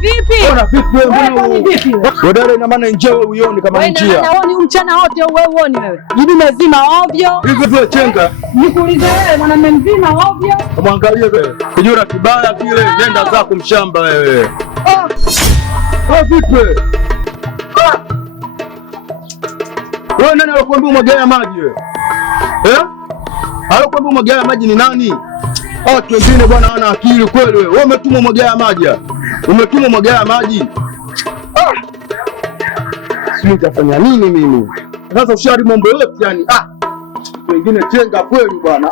vipi? Bwana vipi wewe? Mbona vipi? Wadada ina maana njia wewe uione kama njia. Wewe unaona ni mchana wote wewe uone wewe. Jibi mzima ovyo. Hivi tu chenga. Nikuulize wewe mwanamume mzima ovyo. Muangalie wewe. Kijura kibaya kile, nenda zako mshamba wewe. Wewe vipi? Wewe nani alokuambia umwagea maji wewe? Alokuambia umwagea maji ni nani? Watu wengine bwana wana akili kweli wewe. Wewe umetumwa umwagea maji. Umetumwa umwagea maji. Sio utafanya nini mimi? Sasa ushari mambo yote yani. Wengine chenga kweli bwana.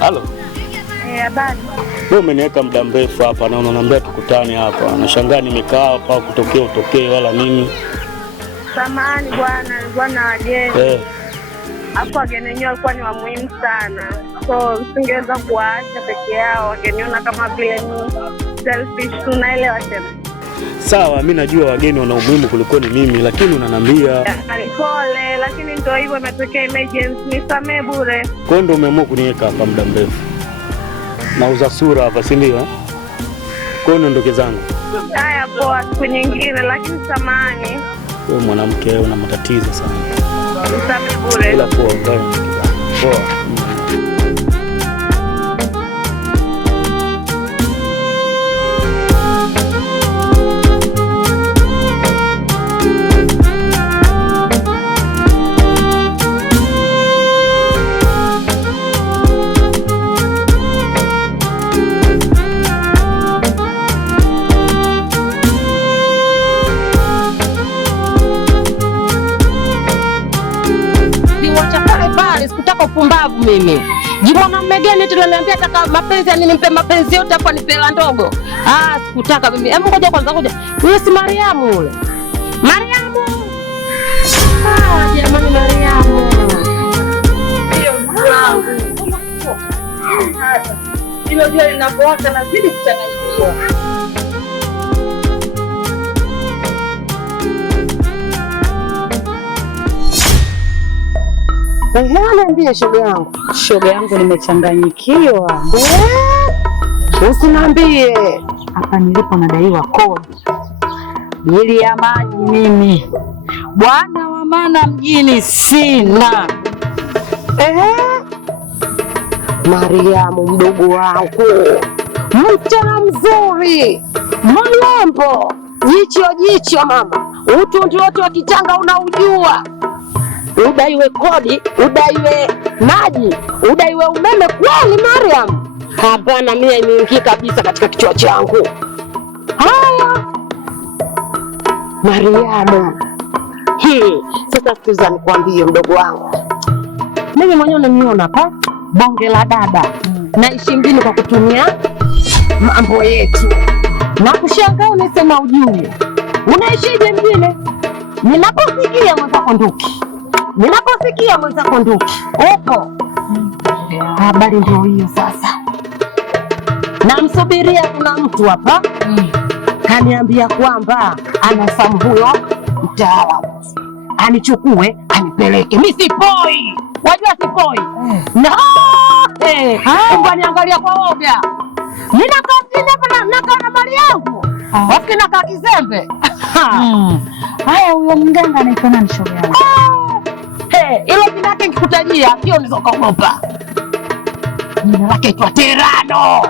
Halo. Habari. Wewe umeniweka muda mrefu hapa na unaniambia tukutane hapa. Nashangaa nimekaa hapa utokee wala nini. Samahani bwana wageni. Hapo wageni wenyewe walikuwa ni wa muhimu sana. So usingeweza kuwaacha peke yao, wageniona kama vile ni selfish, tunaelewa tena. Sawa, mimi najua wageni wana umuhimu kuliko ni mimi, lakini unaniambia pole, lakini ndio hivyo imetokea emergency, nisamee bure. Kwa hiyo ndio umeamua kuniweka hapa muda mrefu. Nauza sura hapa, si ndio? Kwa hiyo niondoke zangu. Haya poa, siku nyingine, lakini samahani. Wewe mwanamke wewe una matatizo sana. Nisamee bure. Ila poa, poa. Upumbavu mimi. Jimona mmegeni tunaniambia taka mapenzi ya nini, nimpe mapenzi yote hapo nipela ndogo. Sikutaka mimi. Hebu ngoja kwanza ngoja. Yule si Mariamu yule. Mariamu. Jamani Mariamu. Hiyo mwanangu. Hilo jua linapoota nazidi kuchanganyikiwa. Niambie shoga yangu nimechanganyikiwa. Usiniambie. Hapa nilipo nadaiwa kodi. Bili ya maji mimi. Bwana wa maana mjini sina. Mariamu mdogo wangu. Msichana mzuri. Mlembo. Jicho mama. Utundu wote wa Kitanga unaujua. Udaiwe kodi, udaiwe maji, udaiwe umeme kweli Mariam? Hapana, mimi imeingia kabisa katika kichwa changu. Haya. Mariamu. Sasa sikiza nikwambie mdogo wangu. Mimi mwenyewe unaniona hapa bonge la dada. Naishi mjini kwa kutumia mambo yetu. Na kushangaa unasema ujui. Unaishije mjini? Ninaposikia mwenzako nduki. Upo. Habari ndio hiyo sasa. Namsubiria kuna mtu hapa. Kaniambia kwamba anafahamu huyo mtaalamu. Anichukue, anipeleke. Mimi sipoi. Wajua sipoi. Niangalia kwa woga. Ninakaa na mali yangu. Wafikiri nakaa kizembe. Haya, huyo mganga anaitwa nani shoga yangu? Ile jina lake nikikutajia hiyo nizokogopa. Jina lake aitwa Terano.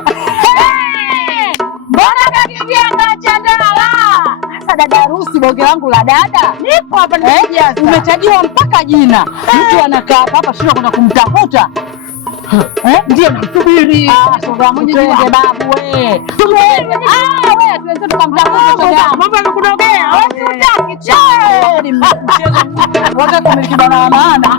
Mbona kakimbia ngachandala? Sasa dada harusi bonge langu la dada. Nipo hapa nimejaza. Umetajiwa mpaka jina. Mtu anakaa hapa shida kwenda kumtafuta. Ndio namsubiri. Shoga mwenyewe babu wewe. Tumsubiri. Wewe tuweze tukamtafuta shoga. Mambo yanakunogea. Wewe unataka chao. Ni mchezo. Wote kumiliki bana maana.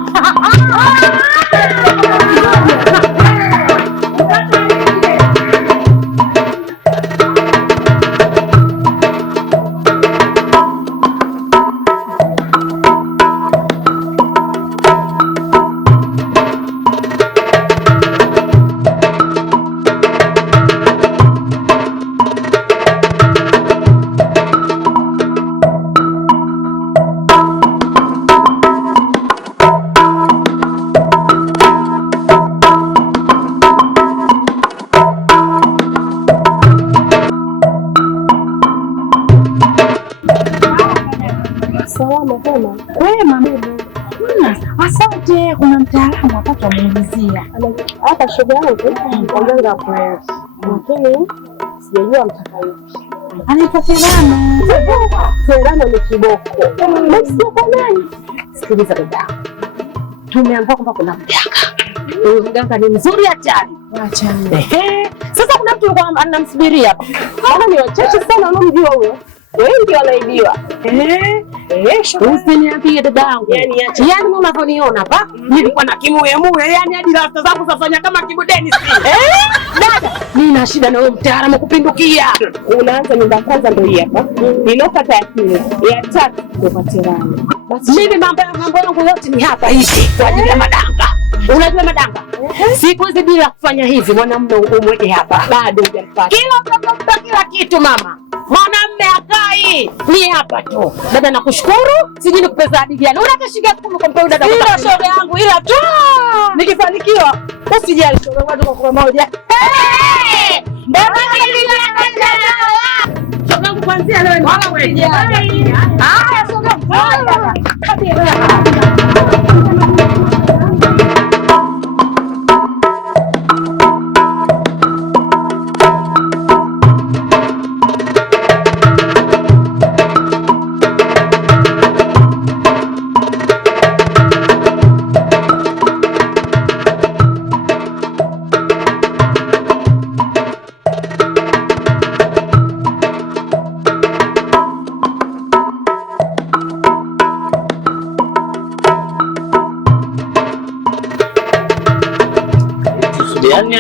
Salama kwema. Kwema mimi. Asante, kuna mtaalamu hapa tumuulizia. Hapa shoga yangu ongeza kweli. Lakini sijajua mtakayoishi. Anaitwa Terano. Terano ni kiboko. Nani? Sikiliza dada. Tumeambiwa kwamba kuna mganga. Huyu mganga ni mzuri hatari. Acha. Sasa kuna mtu alikuwa anamsubiria hapa. Maana ni wachache sana wanaomjua huyo. Wengi wanaibiwa. Usiniambie dadangu. Yaani mimi unavyoniona hapa, nilikuwa na kimuyemuye, yaani hadi rasta zangu zafanya kama kibudeni si. Dada, nina shida na wewe mtaalamu kupindukia. Unaanza nyumba kwanza ndio hii hapa. Nilopata ya pili, ya tatu kwa Terano. Mimi mambo yangu yote ni hapa hivi kwa ajili ya madanga. Unajua madanga? Siku hizi bila kufanya hivi mwanamume umweke hapa bado hujampata. Kila kitu mama. Mwanamume akai ni hapa tu. Dada nakushukuru, sijui nikupeza hadi gani. Unatashika 10 kwa mpe dada. Ila shoga yangu ila tu. Nikifanikiwa usijali shoga wangu kwa moja. Mbona shoga yangu kuanzia leo wala wewe. Haya shoga yangu.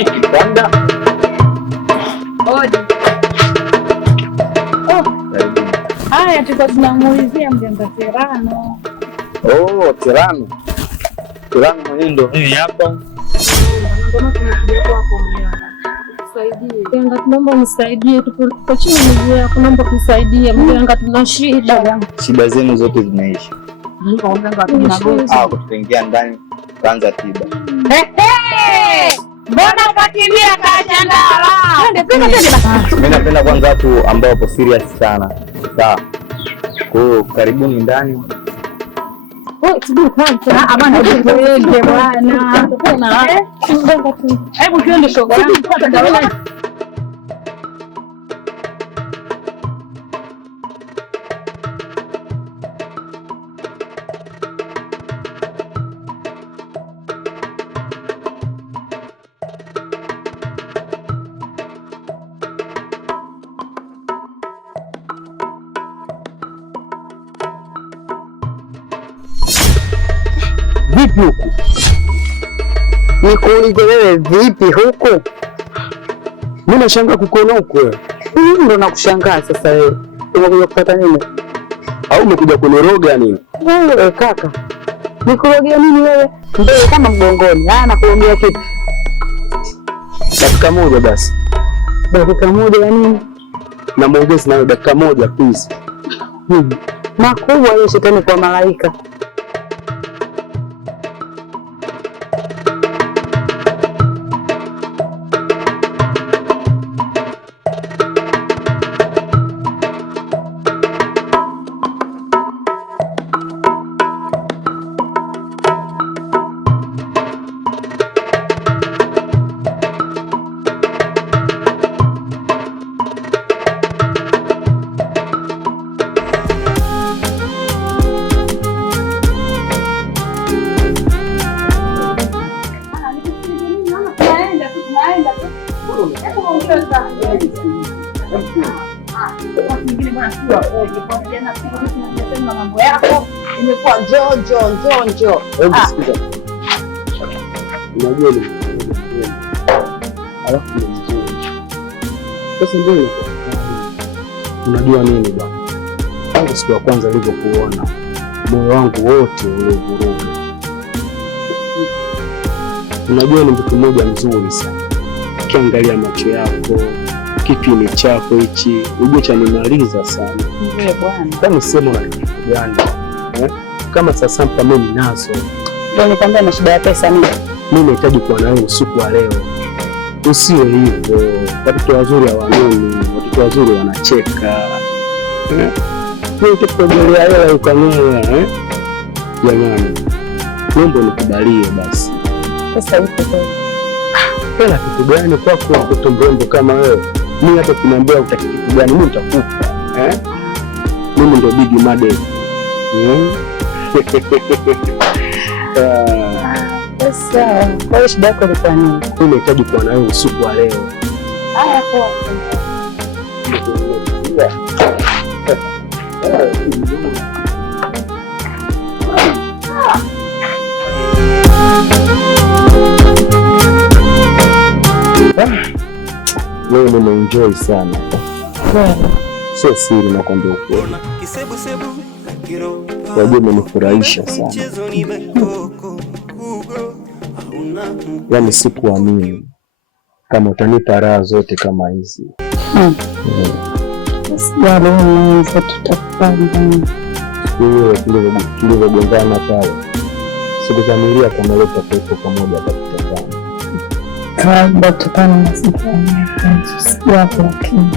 Kipanda. Odi. Haya tulikuwa tunamuulizia mganga Terano. Terano. Terano mwenyewe ndio mimi hapa. Ndio tunakuja kwako mganga. Tusaidie. Mganga tunaomba unisaidie, tuko chini mguu yako, naomba kunisaidia mganga, tuna shida. Shida zenu zote zimeisha. Mganga tunagonga. Kutuingia ndani kwanza tiba. Mbona ukakimbia kachandala? Mimi napenda kwanza watu ambao wapo serious sana. Sawa. Kwa hiyo karibuni ndani. Subiri kwanza. Bwana tuende bwana. Kuna hebu tuende shoga yangu. Vipi huku? Nikuulize wewe vipi huku? Mimi nashangaa kukuona huku wewe. Ndo nakushangaa sasa wewe. Umekuja kupata nini? Au umekuja kuniroga nini? Wewe kaka. Nikurogea nini wewe? Mbele kama mgongoni. Nakurogea kitu. Dakika moja basi. Dakika moja ya nini? Na muongeze nayo dakika moja please. Makubwa leo shetani kwa malaika. Mambo yako imekuwa njoo. Unajua ni alafu ni nzuri. Sasa ndio unajua nini bwana? Tangu siku ya kwanza nilipokuona moyo wangu wote ulivuruga. Unajua ni mtu mmoja mzuri sana. Ukiangalia macho yako, kipini chako hichi, unajua chanimaliza sana. Ndiye bwana. Kwani sema una kitu gani? Kama sasa mpa mimi nazo. Ndio nikwambia na shida ya pesa mimi. Mimi nahitaji kuwa na wewe usiku wa leo. Usiwe hivyo. Watoto wazuri hawanuni, watoto wazuri wanacheka. kuongelea hela ukang'aa jamani. Mambo nikubalie basi. Pesa ipo kweli. Hela kitu gani kwako mtoto mrembo kama wewe? Mimi hata kuniambia utaki kitu gani mimi nitakupa. Mimi ndio big madam. Sawa. Kwa hiyo shida yako ilikuwa nini? Mimi nahitaji kuwa na wewe usiku wa leo. Haya poa. Leo nimeenjoy sana. Sio siri nakwambia ukweli. Wajua umenifurahisha sana. Yaani sikuamini kama utanipa raha zote kama hizi. Mwanzo tutapanga. Hiyo tulivyogongana pale. Sikudhamiria kama leo tutakuwa pamoja tukitazama. Kabla tupane na sisi wapo lakini.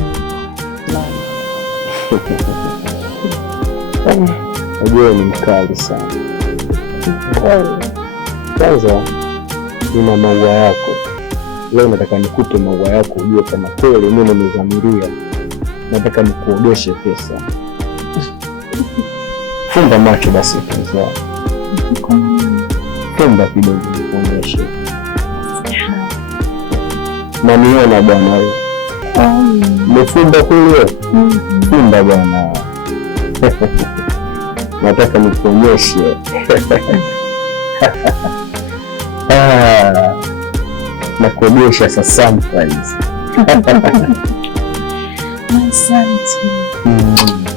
Najua ni mkali sana. Kwanza nina maua yako. Leo nataka nikupe maua yako ujue kama kweli mimi nimedhamiria. Nataka nikuogeshe pesa. Fumba macho basi kwanza. Fumba kidogo nikuogeshe. Na niona bwana wewe. Umefumba kule? Fumba bwana. Nataka nikuonyeshe. Nakuonyesha sasa surprise. Asante.